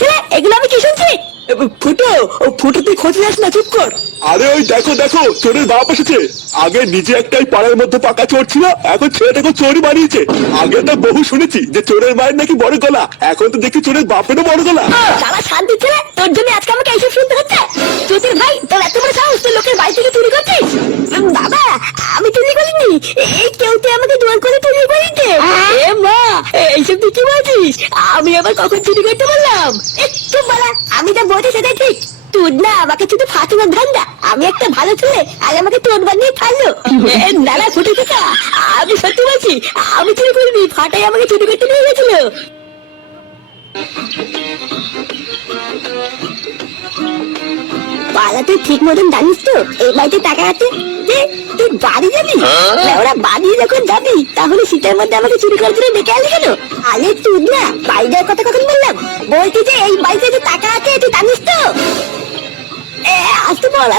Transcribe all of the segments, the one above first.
ছেলে এগুলো আমি কি শুনছি? ফুটো ও ফুটো তুই খোঁজ নিস না চুপ কর। আরে ওই দেখো দেখো চোরের বাপ এসেছে। আগে নিজে একটাই পাড়ার মধ্যে পাকা চোর ছিল এখন ছেলেটাকে চোরই বানিয়েছে। আগে তো বহু শুনেছি যে চোরের মায়ের নাকি বড় গলা এখন তো দেখি চোরের বাপেরও বড় গলা। সারা শান্তি ছেলে তোর জন্য আজকে আমাকে এইসব শুনতে হচ্ছে? চতুর ভাই তোর এত বড় সাহস তুই লোকের বাড়ি থেকে চুরি করছিস উম, বাবা আমি চুরি করিনি এই কেউ তো আমাকে জোর করে চুরি করিতে এ মা এইসব তুই কি বলছিস আমি আবার কখন চুরি করতে বললাম? একটু বলা আমি যা বলছি সেটাই ঠিক। তুই না আমাকে শুধু ফাটানোর ধান্দা। আমি একটা ভালো ছেলে আর আমাকে তোর বানিয়ে ছাড়লো। দাদা না না ফুটে থেকে আমি সত্যি বলছি আমি চুরি করিনি ফাটাই আমাকে চুরি করতে নিয়ে গেছিল। পালা তুই ঠিক মতন জানিস তো এই বাড়িতে টাকা আছে? যে তুই বাড়ি যাবি? ওরা বাড়ি যখন যাবি তাহলে শীতের মধ্যে আমাকে চুরি করে দিলে ডেকে আনলি কেন? আরে তুই না বাড়ি যাওয়ার কথা কখন বললাম? বলছি যে এই বাড়িতে যে টাকা আছে তুই জানিস তো? বল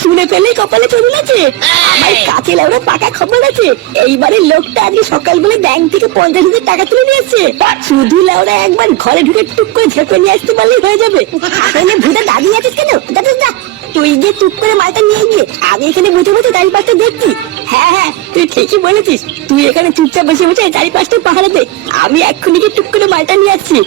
শুনে পেলে কপালে চলুন আছে আমার কাছে লাউরা পাকা খবর আছে? এইবারে লোকটা আজকে সকালবেলা ব্যাংক থেকে পঞ্চাশ হাজার টাকা তুলে নিয়েছে শুধু লাউরা একবার ঘরে ঢুকে টুক করে ঝেপে নিয়ে আসতে পারলেই হয়ে যাবে। আসলে ভুটা দাঁড়িয়ে আছিস কেন? যা, যা, যা। তুই গিয়ে টুক করে মালটা নিয়ে গিয়ে। আমি এখানে বসে বসে চারিপাশটা দেখছি হ্যাঁ হ্যাঁ তুই ঠিকই বলেছিস। তুই এখানে চুপচাপ বসে বসে চারিপাশটা পাহাড়ে দে। আমি এক্ষুনি টুক করে মালটা নিয়ে আসছি।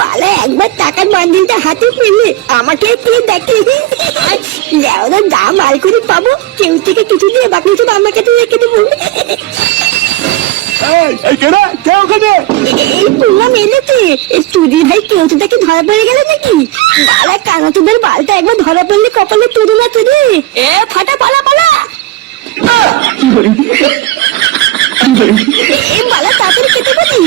বালা একবার টাকার বান্ডিলটা হাতে পেলে আমাকে একটু দেখে? লেওরা দাম আর করে পাবো। কেউ থেকে কিছু দিয়ে বাকি সব আমার কাছে রেখে দেবো। কে ধরা পড়ে গেল নাকি? বালা কানা তোদের বালটা একবার ধরা পড়লে কপালে তুলে না তুলে এ ফাটা পালা পালা। এই বালা তাড়াতাড়ি খেতে বলি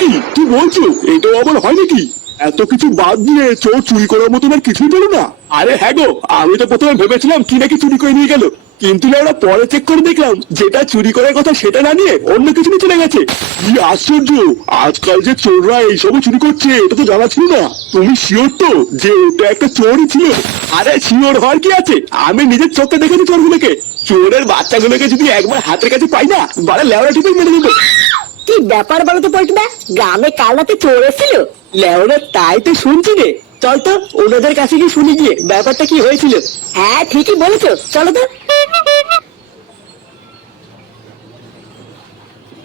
সে কি বলছো? এটাও আবার হয় নাকি? এত কিছু বাদ দিয়ে চোর চুরি করার মতন আর কিছুই পেল না। আরে হ্যাঁ গো, আমি তো প্রথমে ভেবেছিলাম কি নাকি চুরি করে নিয়ে গেল। কিন্তু ওরা পরে চেক করে দেখলাম, যেটা চুরি করার কথা সেটা না নিয়ে অন্য কিছু নিয়ে চলে গেছে। কি আশ্চর্য! আজকাল যে চোররা এইসব চুরি করছে, এটা তো জানা ছিল না। তুমি শিওর তো যে ওটা একটা চোরই ছিল? আরে শিওর হওয়ার কি আছে? আমি নিজের চোখে দেখেছি চোরগুলোকে। চোরের বাচ্চাগুলোকে যদি একবার হাতের কাছে পাই না বারে লেওড়া টিপে মেরে দেবো। কি ব্যাপার বলো তো পল্টুদা? গ্রামে কাল রাতে চোর এসেছিল। লেওরা তাই তো শুনছি রে। চল তো ওনাদের কাছে গিয়ে শুনি গিয়ে ব্যাপারটা কি হয়েছিল? হ্যাঁ ঠিকই বলেছ। চলো তো।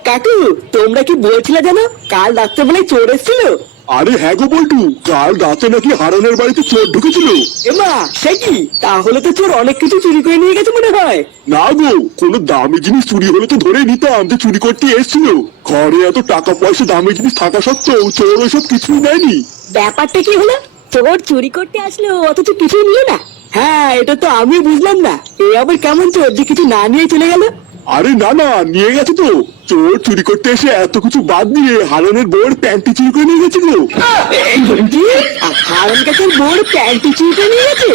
কাকু তোমরা কি বলছিলে জানো কাল রাত্রেবেলায় চোর এসেছিল? আরে হ্যাঁ গো বল্টু কাল রাতে নাকি হারানের বাড়িতে চোর ঢুকেছিল। এমা সে কি? তাহলে তো চোর অনেক কিছু চুরি করে নিয়ে গেছে মনে হয়। না গো কোনো দামি জিনিস চুরি হলে তো ধরে নিতাম যে চুরি করতে এসেছিল। ঘরে এত টাকা পয়সা দামি জিনিস থাকা সত্ত্বেও চোর ওইসব কিছুই নেয়নি ব্যাপারটা কি হলো? চোর চুরি করতে আসলো অথচ কিছুই নিয়ে না। হ্যাঁ এটা তো আমি বুঝলাম না। এ আবার কেমন চোর যে কিছু না নিয়ে চলে গেল? আরে না না, নিয়ে গেছে তো। চোর চুরি করতে এসে এত কিছু বাদ দিয়ে হারানের বউয়ের প্যান্টি চুরি করে নিয়ে গেছিল কি হারান বোর প্যান্টি চুরি করে নিয়ে গেছে?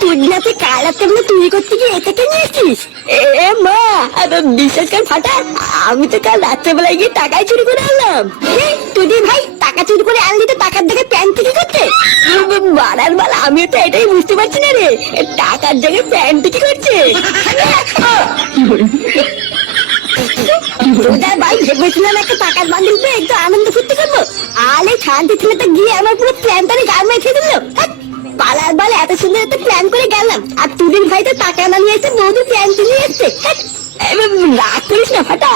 তুই রাতে কাল রাতে বলে চুরি করতে গিয়ে এটাকে নিয়েছিস এ মা বিশ্বাস কর ফাটা, আমি তো কাল রাত্রেবেলায় গিয়ে টাকায় চুরি করে আনলাম। তুই ভাই। টাকা চুরি করে আনলি তো টাকার দেখে প্যান্ট চুরি করতে? বাড়ার বাল আমিও তো এটাই বুঝতে পারছি না রে। টাকার জায়গায় প্যান্ট কি করছে। আনন্দ আলে শান্তি গিয়ে আমার পুরো দিল। পালার বলে এত সুন্দর একটা প্ল্যান করে গেলাম। আর তুদিন ভাই তো টাকা না নিয়ে এসে বৌদি প্ল্যান নিয়ে এসছে! এবার রাগ করিস না, ফাটা।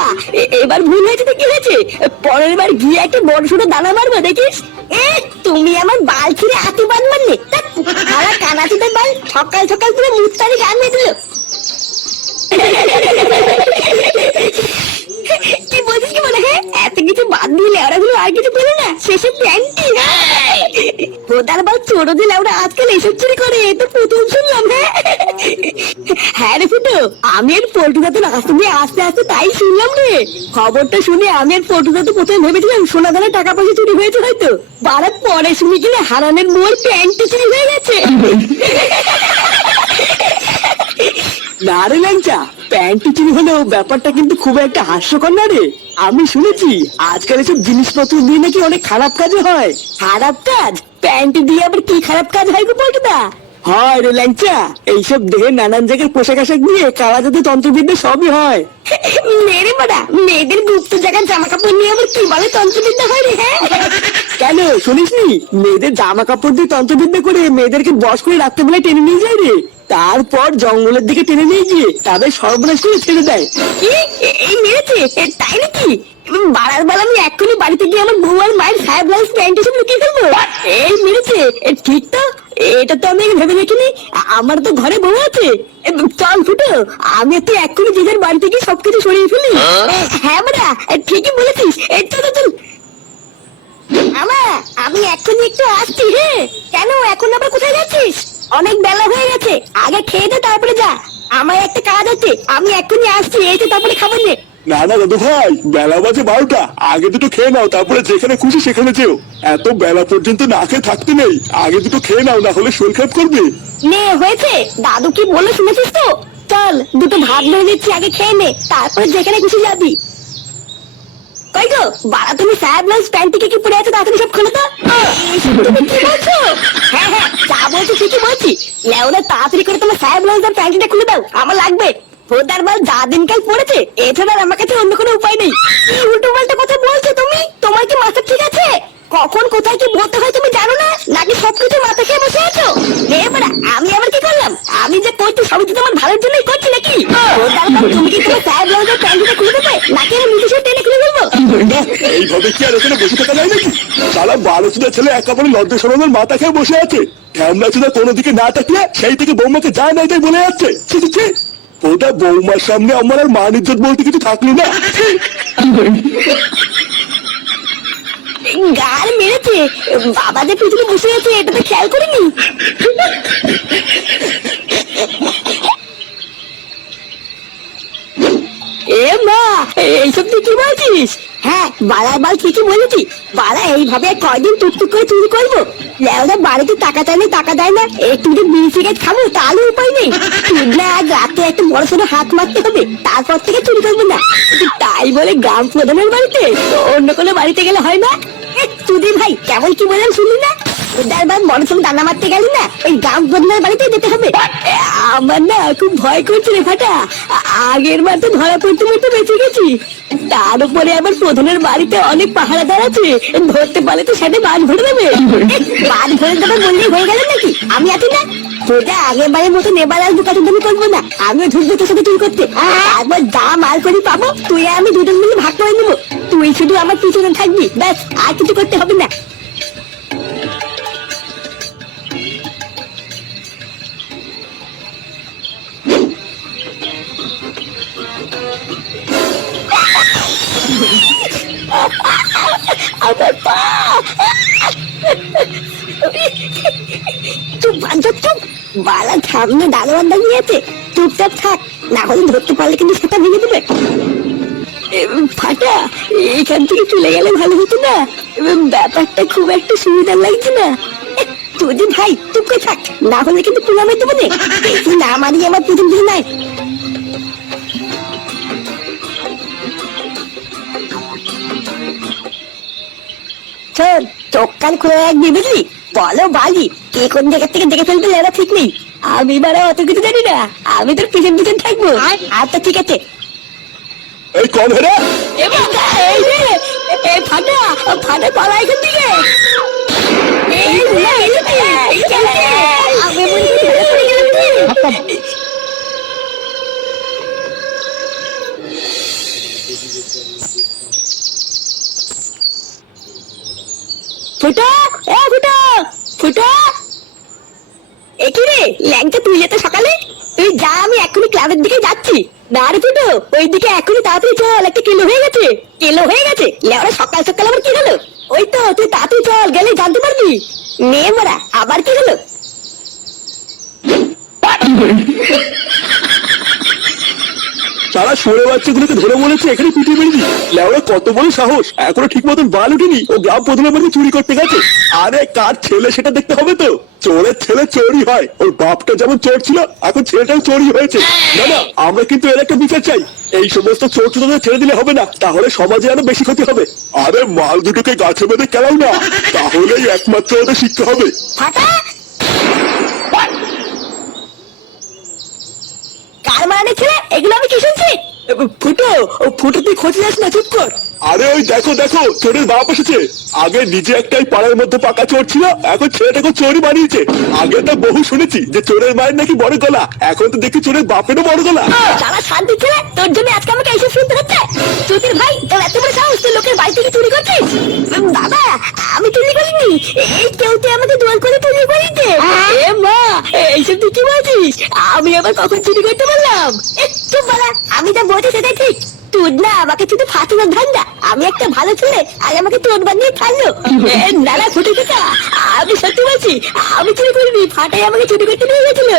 এবার ভুল হয়েছে তো কি হয়েছে? পরের বার গিয়ে একটা বড় ছোট দানা মারবো, দেখিস? এ, তুমি আমার বাল ছিঁড়ে আতি বাঁধ মারলে। তারা কানাচিদের বাল সকাল সকাল পুরো মুস্তারি গান মেয়ে দিল। হ্যাঁ তো হ্যাঁ। তাই শুনলাম রে। খবরটা শুনে আমি আর পল্টু দাদু প্রথমে ভেবেছিলাম সোনা দানা টাকা পয়সা চুরি হয়েছে হয়তো। বারাত পরে শুনি কিনা হারানের মোর প্যান্টে চুরি হয়ে গেছে। না রে প্যান্ট চুরি হলেও ব্যাপারটা কিন্তু খুব একটা হাস্যকর না রে। আমি শুনেছি আজকাল এসব জিনিসপত্র দিয়ে নাকি অনেক খারাপ কাজও হয়। খারাপ কাজ? প্যান্ট দিয়ে আবার কি খারাপ কাজ হয় গো পল্টুদা হয় রে ল্যাংচা এইসব দেহে নানান জায়গায় পোশাক আশাক দিয়ে কারা যাতে তন্ত্রবিদ্যা সবই হয়। মেরে মারা মেয়েদের গুপ্ত জায়গার জামা কাপড় নিয়ে আবার কি বলে তন্ত্রবিদ্যা হয় রে হ্যাঁ? কেন শুনিসনি? মেয়েদের জামা কাপড় দিয়ে তন্ত্রবিদ্যা করে মেয়েদেরকে বস করে রাত্রেবেলায় টেনে নিয়ে যায় রে। তারপর জঙ্গলের দিকে টেনে নিয়ে গিয়ে তাদের সর্বনাশ করে ছেড়ে দেয়। কি এ- এই মেরেছে? এ, তাই নাকি? উম, বাড়ার বেলা আমি এক্ষুনি বাড়িতে গিয়ে আমার বউ আর মায়ের সাহেব ব্লাউজ প্যান্ট এসব লুকিয়ে ফেলব। এই মেরেছে। এ, ঠিক তো? এটা তো আমি ভেবে দেখিনি। আ- আমার তো ঘরে বউ আছে। এ, চল ফুটো আমি তুই এক্ষুনি যে যার বাড়িতে গিয়ে সবকিছু সরিয়ে ফেলি। হ্যাঁ বাড়া এ, ঠিকই বলেছিস। এ, চল চল, চল। আমা আমি এক্ষুনি একটু আসছি হ্যাঁ কেন এখন আবার কোথায় যাচ্ছিস? অনেক বেলা হয়ে গেছে। আগে খেয়ে দে তারপরে যা। আমার একটা কাজ আছে আমি এক্ষুনি আসছি এসে তারপরে খাবার নে। না না দাদু ভাই বেলা বাজে বারোটা। আগে দুটো খেয়ে নাও তারপরে যেখানে খুশি সেখানে যেও। এত বেলা পর্যন্ত না খেয়ে থাকতে নেই। আগে দুটো খেয়ে নাও না হলে শরীর খারাপ করবে। নে হয়েছে। দাদু কি বলে শুনেছিস তো? চল দুটো ভাত বেড়ে দিচ্ছি আগে খেয়ে নে। তারপরে যেখানে খুশি যাবি। কই গো? বাড়া তুমি স্যার ব্লাউজ প্যান্ট থেকে কি পরে আছো তাড়াতাড়ি সব খোলো এইসব তুমি কি বলছো? হ্যাঁ হ্যাঁ যা বলছি ঠিকই বলছি। লেওরা তাড়াতাড়ি করে তোমার স্যার ব্লাউজ আর প্যান্টটা খুলে দাও আমার লাগবে। ভোদার বল যা দিনকাল পড়েছে এছাড়া আমার কাছে অন্য কোনো উপায় নেই। কি উল্টো পাল্টা কথা বলছো তুমি? তোমার কি মাথা ঠিক আছে? কখন কোথায় কি বলতে হয় তুমি জানো না? নাকি সবকিছু মাথা খেয়ে বসে আছো? এবারে আমি আবার কি করলাম? আমি যে করছি সবই তো তোমার ভালোর জন্যই করছি নাকি? তুমি কি তোমার স্যার ব্লাউজের প্যান্টটা খুলে দেবে? নাকি আমি নিজে টেনে খুলে ফেলব এইভাবে কি আর এখানে বসে থাকা যায় নাকি? সারা বারো চুদা ছেলে একেবারে লজ্জা সরমের মাথা খেয়ে বসে আছে। ঢ্যামলা চুদা কোনো দিকে না তাকিয়ে সেই থেকে বৌমাকে যা নাই তাই বলে যাচ্ছে। ওটা বৌমার সামনে আমার আর মান ইজ্জত বলতে কিছু থাকল না। গাল মেরেছে। বাবা যে পিছনে বসে আছে, এটা তো খেয়াল করিনি। হ্যাঁ বাল ঠিকই বলেছি। বাড়া এইভাবে কয়দিন টুকটুক করে চুরি করব? লেওরা বাড়িতে টাকা চাইলে টাকা দেয় না। একটু যদি বিড়ি সিগারেট খাব তাহলে উপায় নেই। চুদনা আজ রাতে একটা বড় সড়ো হাত মারতে হবে তারপর থেকে চুরি করব না। তাই বলে গ্রাম প্রধানের বাড়িতে অন্য কোনো বাড়িতে গেলে হয় না? এ, চুদির ভাই কেমন কি বললাম শুনলি না? উদার বার বড় সড়ো দানা মারতে গেলি না? ওই গ্রাম প্রধানের বাড়িতে যেতে হবে। আমার না খুব ভয় করছে রে ফাটা। আ- আগের বার তো ধরা পড়তে পড়তে বেঁচে গেছি। তার উপরে আবার প্রধানের বাড়িতে অনেক পাহারাদার আছে। ধরতে পারলে তো সাথে বাদ ভরে দেবে। বাদ ভরে দেবে বললেই হয়ে গেল নাকি? আমি আছি না। তোটা আগের বারের মতো নেবার আর দুটো তুমি করব না। আমিও ঢুকবো তোর সাথে চুরি করতে। তারপর যা মাল করি পাবো, তুই আমি দুজন মিলে ভাগ করে নেব। তুই শুধু আমার পিছনে থাকবি, ব্যাস, আর কিছু করতে হবে না। আমার পা! চুপ বাঞ্চব চুপ। বালা সামনে দারোয়ান দাঁড়িয়ে আছে। চুপচাপ থাক না হলে ধরতে পারলে কিন্তু সেটা ভেঙে দেবে। ফাটা এখান থেকে চলে গেলে ভালো হতো না। এম, ব্যাপারটা খুব একটা সুবিধা লাগছে না। তোদের ভাই চুপ থাক না হলে কিন্তু আমি দেবো বেশি না মারিয়ে আমার প্রথম দিন নাই। শোন চোখ কান খুলে রাখবি বুঝলি? বলো বালি কে কোন জায়গা থেকে দেখে ফেলবে লেরা ঠিক নেই? আমি বারা অত কিছু জানি না আমি তোর পিছন পিছন থাকব। আচ্ছা ঠিক আছে। এই কল হেরা এই রে, এ ফাটা ফাটা পালা এখান থেকে। এই না, এই এই যে, আমি মনে করি ধরে পড়ে গেলাম রে। এ রে তুই যেতে সকালে? তুই যা, আমি ক্লাবের যাচ্ছি। ওই দিকে তাড়াতাড়ি চল, একটা কিলো হয়ে গেছে। হয়ে গেছে? সকাল সকাল আবার কি হলো? ওই তো, তুই তাড়াতাড়ি চল, গেলে জানতে পারবি। মোরা আবার কি হলো? সারা সরে বাচ্চাগুলোকে ধরে বলেছে এখানে পিটিয়ে মেরেছি। লেওরা কত বড় সাহস। এখনও ঠিক মতন বাল উঠেনি ও গ্রাম প্রধানের মধ্যে চুরি করতে গেছে। আরে, কার ছেলে সেটা দেখতে হবে তো? চোরের ছেলে চোরই হয়। ওর বাপটা যেমন চোর ছিল, এখন ছেলেটাও চোরই হয়েছে। না না, আমরা কিন্তু এর একটা বিচার চাই। এই সমস্ত চোর চোরদের ছেড়ে দিলে হবে না। তাহলে সমাজে আরও বেশি ক্ষতি হবে। আরে, মাল দুটোকে গাছে বেঁধে কেলাও না। তাহলেই একমাত্র ওদের শিখতে হবে। ফাটা কার মানে ছেলে এগুলো আমি কি শুনছি ফুটো ও ফুটো তুই খোঁজ যাস না চুপ কর। আরে ওই দেখো দেখো চোরের বাপ এসেছে। আগে নিজে একটাই পাড়ার মধ্যে পাকা চোর ছিল এখন ছেলেটাকে চোরই বানিয়েছে। আগে তো বহু শুনেছি যে চোরের মায়ের নাকি বড় গলা এখন তো দেখি চোরের বাপেরও বড় গলা। সারা শান্তি ছেলে তোর জন্য আজকে আমাকে এইসব শুনতে হচ্ছে? চুতির ভাই তোর এত বড় সাহস তুই লোকের বাড়ি থেকে চুরি করছিস? বাবা আমি চুরি করিনি। এই কেউ তো আমাকে দোয়াল করে চুরি করিতে এ মা এইসব তুই কি বলছিস? আমি আবার কখন চুরি করতে পারলাম এ, চুপ বলা আমি যা বলছি সেটাই ঠিক। তুই না আমাকে শুধু ফাটানোর ধান্দা। আমি একটা ভালো ছেলে আর আমাকে তোর বানিয়ে এ, না না ফুটে দেখা আমি সত্যি বলছি আমি চুরি করিনি ফাটাই আমাকে চুরি করতে নিয়ে গেছিল।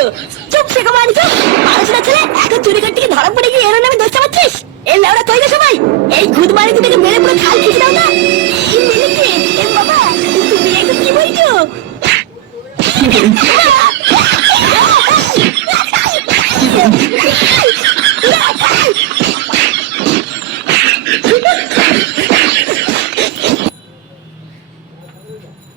চুপ সে কমান চুপ। মানুষরা ছেলে এখন চুরি করতে গিয়ে ধরা পড়ে গিয়ে এর নামে দোষ চাপাচ্ছিস এই লেওড়া কই সবাই। এই খুদ মারি দুটাকে মেরে পুরো খাল কিছু দাও না। বাবা তুমি এখন কি বলছো?